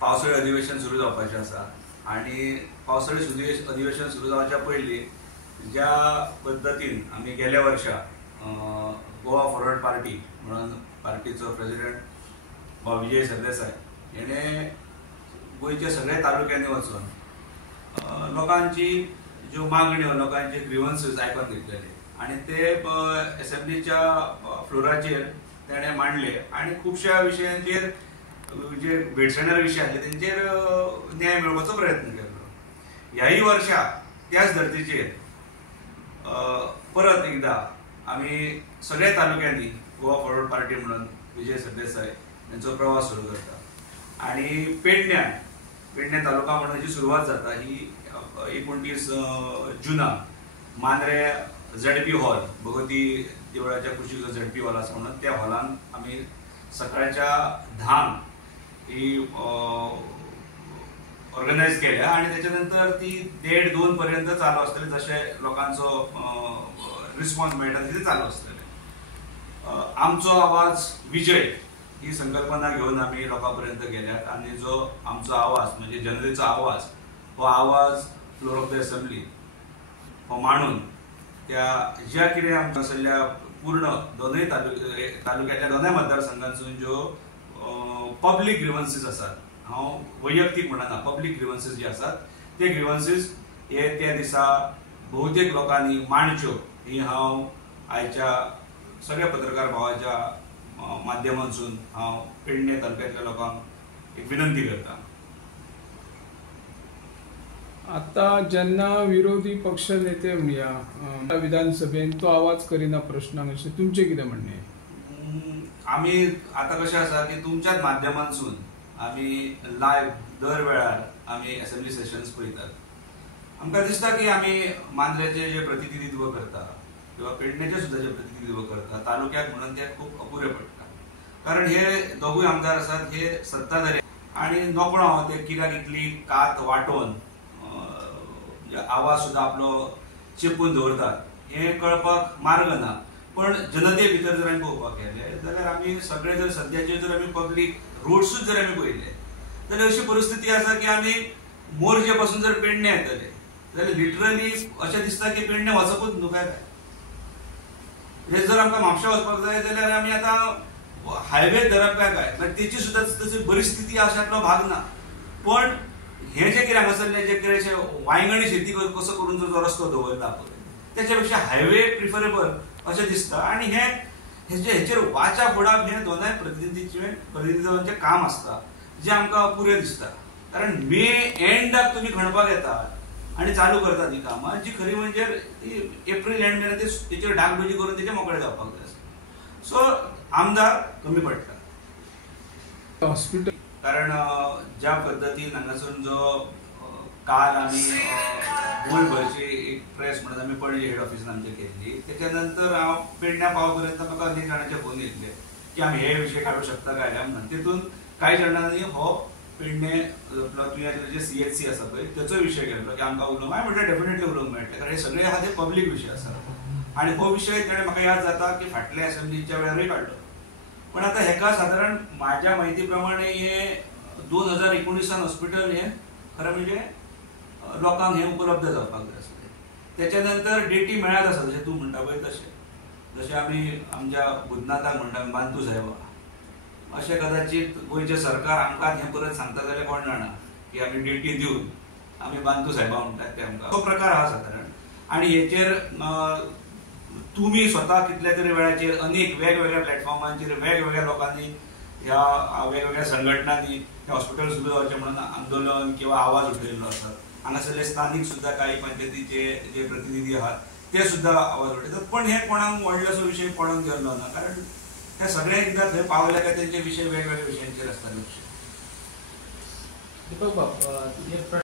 पावसाळी अधिवेशन सुरू जावपाचें आसा आणि पावसाळी अधिवेशन सुरू जावच्या पयलीं ज्या पद्दतीन आमी गेल्या वर्षा गोवा फॉरवर्ड पार्टी म्हणून पार्टीचो प्रेसिडेंट विजय सरदेसाय हेणे गोंयच्या सगळ्या तालुक्यांनी वचून लोकांची ज्यो मागण्यो लोकांचे ग्रीवन्सेस आयकून घेतलेले आणि ते असेंब्लीच्या फ्लोराचेर तेणे मांडले आणि खुबश्या विशयांचेर जे भेडसाणणारे विशय आसले तेंचेर न्याय मेळोवपाचो प्रयत्न केलो. ह्याही वर्षा त्याच धर्तीचेर परत एकदा आमी सगळ्या तालुक्यांनी गोवा फॉरवर्ड पार्टी म्हणून विजय सरदेसाय यांचो प्रवास सुरू करता आणि पेडण्या तालुका म्हणून जी सुरवात जाता ही 29 जुना मांद्रे ZP हॉल भगवती देवळाच्या कुशीचो ZP हॉल आसा म्हणून त्या हॉलान आमी सकाळच्या 10 ही ऑर्गनायज केल्या आणि त्याच्या नंतर ती 1:30-2 पर्यंत चालू असतले जसे लोकांचो रिस्पॉन्स मेळटा तशें चालू असतले. आमचो आवाज विजय ही संकल्पना घेऊन आमी लोकांपर्यंत गेल्यात आणि जो आमचो आवाज म्हणजे जनतेचो आवाज हो आवाज फ्लोर ऑफ द असेंब्ली हो मांडून त्या ज्या कितें आमच्या असल्या पूर्ण दोनूय तालुक्यातल्या दोनूय मतदारसंघांसून ज्यो पब्लीक ग्रीवन्सीस आसात, हांव वैयक्तीक म्हणना, पब्लीक ग्रीवन्सीस जे आसात ते ग्रीवन्सीस हे त्या दिसा बहुतेक लोकांनी मांडच्यो ही हांव आयच्या सगळ्या पत्रकार भावाच्या माध्यमांसून हांव पेडणे तालुक्यातल्या लोकांक एक विनंती करता. आता जेन्ना विरोधी पक्ष नेते म्हणया विधानसभेन तो आवाज करिना प्रश्नांक अशें तुमचें कितें म्हणणें? आमी आता कशें आसा की तुमच्याच माध्यमांसून आमी लायव्ह दर वेळार आमी असेंब्ली सेशन्स पळयतात. आमकां दिसता की आमी मांद्रेचें जे प्रतिनिधित्व करता किंवा पेडण्याचें सुद्दां जे प्रतिनिधित्व करता तालुक्याक म्हणून ते खूब अपुरे पडटा. कारण हे दोगूय आमदार आसात हे सत्ताधारी आणि नोकळो ते कित्याक इतली कात वांटोवन आवाज सुद्धा आपलो चेपून दवरतात हे कळपाक मार्ग ना. पण जनते भितर जर आमी पळोवपाक गेले जाल्यार आमी सगळे जर सद्याचे जर आमी पब्लीक रोड्सूच जर आमी पळयले जाल्यार अशी परिस्थिती आसा की आमी मोरजे पासून जर पेडणे येतले जाल्यार लिटरली अशें दिसता की पेडणे वचपूच न्हू काय. हे जर आमकां म्हापशा वचपाक जाय जाल्यार आमी आतां हायवे धरप काय तेची सुद्दां तशी परिस्थिती अशातलो भाग ना. पण हे जे कितें हांगासरले जे कितें वांयगणी शेती कसो करून जो रस्तो दवरला पळय त्याच्या पेक्षा हायवे प्रिफरेबल अशें दिसता. आणि हेचेर वाचा फोडप हे दोनाय प्रतिनिधींचें काम आसता जे आमकां अपुरें दिसता. कारण मे एंडाक तुमी खणपाक येतात आणि चालू करतात ही कामां जी खरी म्हणजे एप्रील एंड मेरेन तेचेर डागडुजी करून तेचे मोकळे जावपाक जाय. सो आमदार कमी पडटा हॉस्पिटल. कारण ज्या पद्दतीन हांगासून जो काल आमी गोंयभरची एक प्रेस म्हणून आमी पणजे हेड ऑफिसान आमच्या केल्ली त्याच्या नंतर हांव पेडण्या पावपर्यंत म्हाका अनेक जाणांचे फोन येतले की आमी हे विशय काडूं शकता काय म्हणून. तितून कांय जाणांनी हो पेडणे तुवें जे CHC आसा पळय तेचो विशय घेतलो की आमकां उलोवंक. हांवें म्हणलें डेफिनेटली उलोवंक मेळटलें कारण हे सगळे आहा ते पब्लीक विशय आसा आणि हो विशय तेणें म्हाका याद जाता की फाटल्या असेंब्लीच्या वेळारूय काडलो. पण आता हेका साधारण माझ्या माहिती प्रमाणे हे 2019 हॉस्पिटल हे खरं म्हणजे लोकांक हे उपलब्ध जावपाक जाय आसलें. त्याच्या नंतर डेटी मेळत आसा जशें तूं म्हणटा पळय जशें आमी आमच्या बुधनाथाक म्हणटा बांतू साहेबा अशें कदाचित गोंयचें सरकार आमकां हें परत सांगता जाल्यार कोण जाणा की आमी डेटी दिवन आमी बांतू साहेबा म्हणटात ते आमकां तो प्रकार आहा साधारण. आणि हेचेर तुम्ही स्वतः कितल्या तरी वेळाचेर अनेक वेगवेगळ्या प्लॅटफॉर्मांचेर वेगवेगळ्या लोकांनी ह्या वेगवेगळ्या संघटनांनी हे हॉस्पिटल सुरू जावचें म्हणून आंदोलन किंवा आवाज उठयल्लो आसा. हांगासरले स्थानिक सुद्धा काही पंचायतीचे जे प्रतिनिधी आहात ते सुद्धा आवाज उठयतात. पण हे कोणाक व्हडलोसो विशय पडून गेल्लो ना कारण ते सगळे एकदां थंय पावले काय तेंचे विशय वेगवेगळ्या विशयांचेर आसता. दीपक बाब